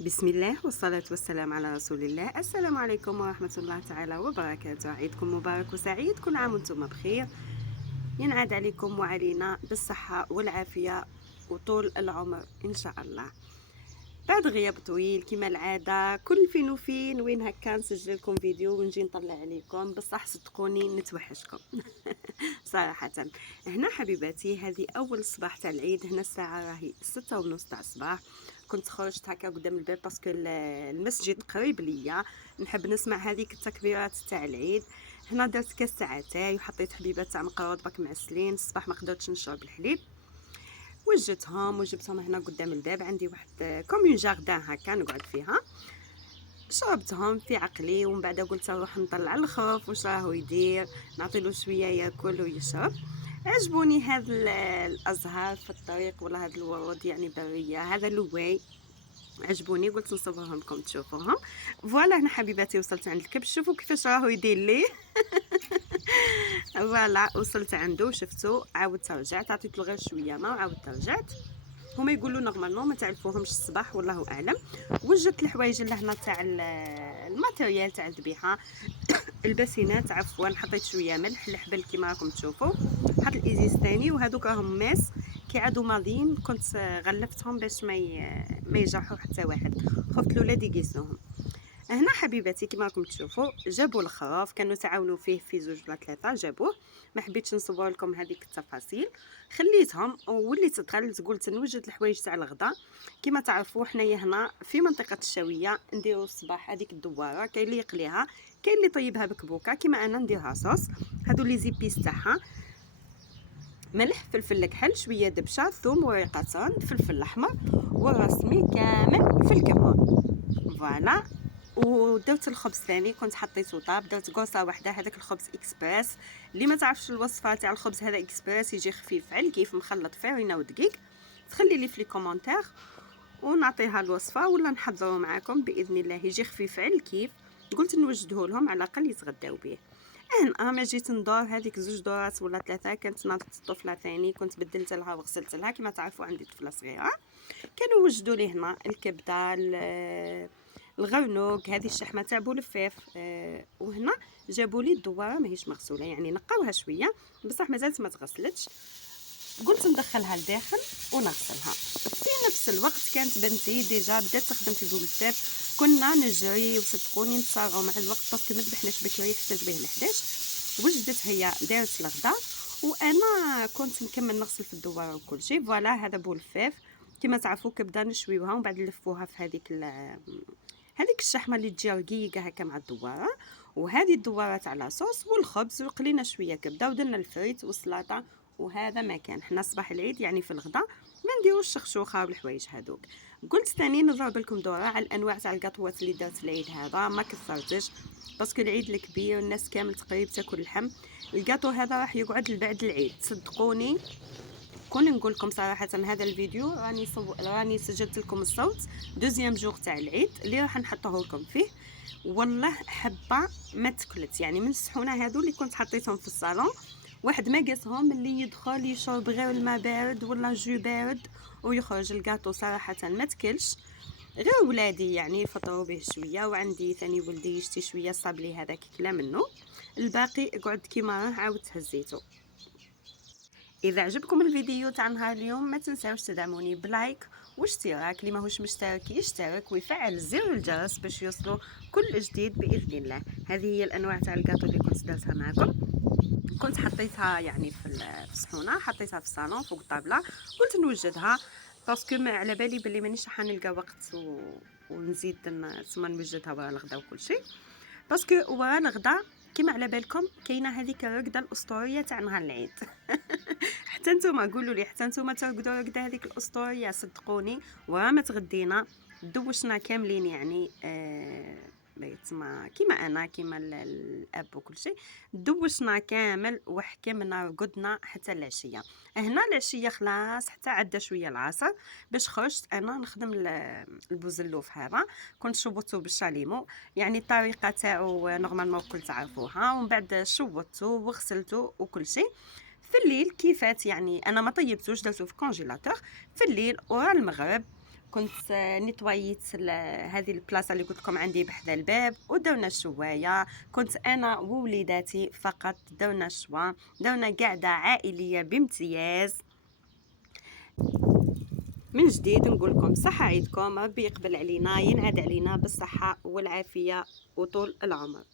بسم الله والصلاة والسلام على رسول الله. السلام عليكم ورحمة الله تعالى وبركاته. عيدكم مبارك وسعيد، كل عام وانتم بخير. ينعاد عليكم وعلينا بالصحة والعافية وطول العمر إن شاء الله. بعد غياب طويل كما العادة، كل فين وفين وين هكا نسجل لكم فيديو ونجي نطلع عليكم، بصح صدقوني نتوحشكم. صراحة هنا حبيباتي، هذه أول صباح تاع العيد. هنا الساعة راهي 6:30 تاع الصباح. كنت خرجت هكا قدام الباب باسكو المسجد قريب ليا، نحب نسمع هذيك التكبيرات تاع العيد. هنا درت كاس تاع اتاي وحطيت حبيبات تاع مقروض باك معسلين. الصباح ما قدرتش نشرب الحليب، وجدتهم وجبتهم هنا قدام الباب. عندي واحد كومون جاردان هكا نقعد فيها، شربتهم في عقلي. ومن بعد قلت نروح نطلع الخروف واش راهو يدير، نعطيله شويه ياكل ويشرب. عجبوني هذا الازهار في الطريق، ولا هذا الورود يعني بريه، هذا لواي عجبوني، قلت نصورهم لكم تشوفوهم. فوالا هنا حبيباتي وصلت عند الكبش، شوفوا كيفاش راهو يدير لي. فوالا وصلت عنده شفتو، عاودت رجعت عطيت له غير شويه ما وعاودت رجعت. هما يقولوا نورمالمون ما تعرفوهمش الصباح والله اعلم. وجدت الحوايج اللي هنا تاع الماتيريال تاع الذبيحه. الباسينات عفوا، حطيت شويه ملح الحبل كيما راكم تشوفوا. حط الازيز ثاني، وهذوك راهم ماس كيعادوا ماضيين، كنت غلفتهم باش ما يجرحوا حتى واحد، خفت لولا يقيسوهم. هنا حبيباتي كما راكم تشوفوا جابوا الخراف، كانوا تعاونوا فيه في زوج ولا ثلاثه جابوه. ما حبيتش نصور لكم هذيك التفاصيل، خليتهم ووليت دخلت قلت نوجد الحوايج تاع الغداء. كما تعرفوا حنايا هنا في منطقه الشاويه نديروا الصباح هذيك الدواره، كاين اللي يقليها كاين اللي طيبها بكبوكه، كما انا نديرها صوص. هادو لي زيبيس تاعها ملح فلفل كحل شويه دبشه ثوم وريقتان فلفل احمر والرسمي كامل في الكمون. فوالا. ودرت الخبز ثاني، كنت حطيته طاب، درت قوصه واحده. هذاك الخبز اكسبريس، اللي ما تعرفش الوصفه تاع الخبز هذا اكسبريس يجي خفيف على كيف مخلط فرينه ودقيق. تخلي لي في لي كومونتير ونعطيها الوصفه ولا نحضره معاكم باذن الله، يجي خفيف على كيف. قلت نوجده لهم على الاقل يتغداو به. ما جيت ندور هذيك زوج دورات ولا ثلاثه، كانت ناضت الطفله ثاني كنت بدلت لها وغسلت لها. كما تعرفوا عندي طفله صغيره، كانوا وجدوا لي هنا الكبده الغرنوق، هذه الشحمه تاع بولفيف. وهنا جابوا لي الدواره ماهيش مغسوله، يعني نقاوها شويه بصح مازالت ما تغسلتش. قلت ندخلها لداخل ونغسلها. في نفس الوقت كانت بنتي ديجا بدات تخدم في بولفيف. كنا نجري وصدقوني نتصارعوا مع الوقت باسكو ما ذبحناش بكري حتى به ل11. وجدت هي دارت الغداء وانا كنت نكمل نغسل في الدواره وكل شيء. فوالا هذا بولفيف كما تعرفوا كبده نشويوها ومن بعد نلفوها في هذيك الشحمه اللي تجي رقيقه هكا مع الدواره. وهذه الدواره تاع لاصوص والخبز، وقلينا شويه كبده ودرنا الفريت والسلطه. وهذا ما كان. حنا صباح العيد يعني في الغداء ما نديروش الشخشوخه والحوايج هذوك. قلت ثاني نضرب لكم دوره على الانواع تاع القطوات اللي درت العيد هذا. ما كثرتش باسكو العيد الكبير الناس كامل تقريبا تاكل اللحم. القاطو هذا راح يقعد لبعد العيد صدقوني. كون نقول لكم صراحه هذا الفيديو راني سجلت لكم الصوت دوزيام جور تاع العيد اللي راح نحطه لكم فيه. والله حبه ما تكلت، يعني من الصحونه هذو اللي كنت حطيتهم في الصالون، واحد ما قاسهم اللي يدخل يشرب غير الماء بارد ولا جو بارد ويخرج. الكاطو صراحه ما تكلش، غير ولادي يعني فطروا به شويه، وعندي ثاني ولدي يشتي شويه صابلي هذاك كلا منه. الباقي قعد كيما راه عاود هزيته. اذا عجبكم الفيديو تاع نهار اليوم ما تنساوش تدعموني بلايك واشتراك، اللي ماهوش مشترك يشترك ويفعل زر الجرس باش يوصلوا كل جديد باذن الله. هذه هي الانواع تاع الكاطو اللي كنت درتها معكم. كنت حطيتها يعني في الصحونه، حطيتها في الصالون فوق الطابله. قلت نوجدها باسكو ما على بالي بلي مانيش راح نلقى وقت ونزيد ثم نوجدها ورا الغدا وكل شيء. باسكو ورا الغدا كما على بالكم كاينه هذيك الرقده الاسطوريه تاع نهار العيد. حتى نتوما قولوا لي، حتى نتوما ترقدوا رقده هذيك الاسطوريه؟ صدقوني ورا ما تغدينا دوشنا كاملين يعني تما كيما انا كيما الاب وكل شيء، دوشنا كامل وحكمنا رقدنا حتى العشيه. هنا العشيه خلاص حتى عدى شويه العصر باش خرجت انا نخدم البوزلوف هذا. كنت شوبته بالشاليمو، يعني الطريقه تاعو نورمالمون كل تعرفوها. ومن بعد شوبته وغسلته وكل شيء. في الليل كيفات يعني انا ما طيبتوش، درتو في كونجيلاتور. في الليل ورا المغرب كنت نيطويت هذه البلاصه اللي قلت لكم عندي بحذا الباب، وداونا شويه. كنت انا ووليداتي فقط، داونا شوا، داونا قعده عائليه بامتياز. من جديد نقول لكم صحه عيدكم، ربي يقبل علينا، ينعاد علينا بالصحه والعافيه وطول العمر.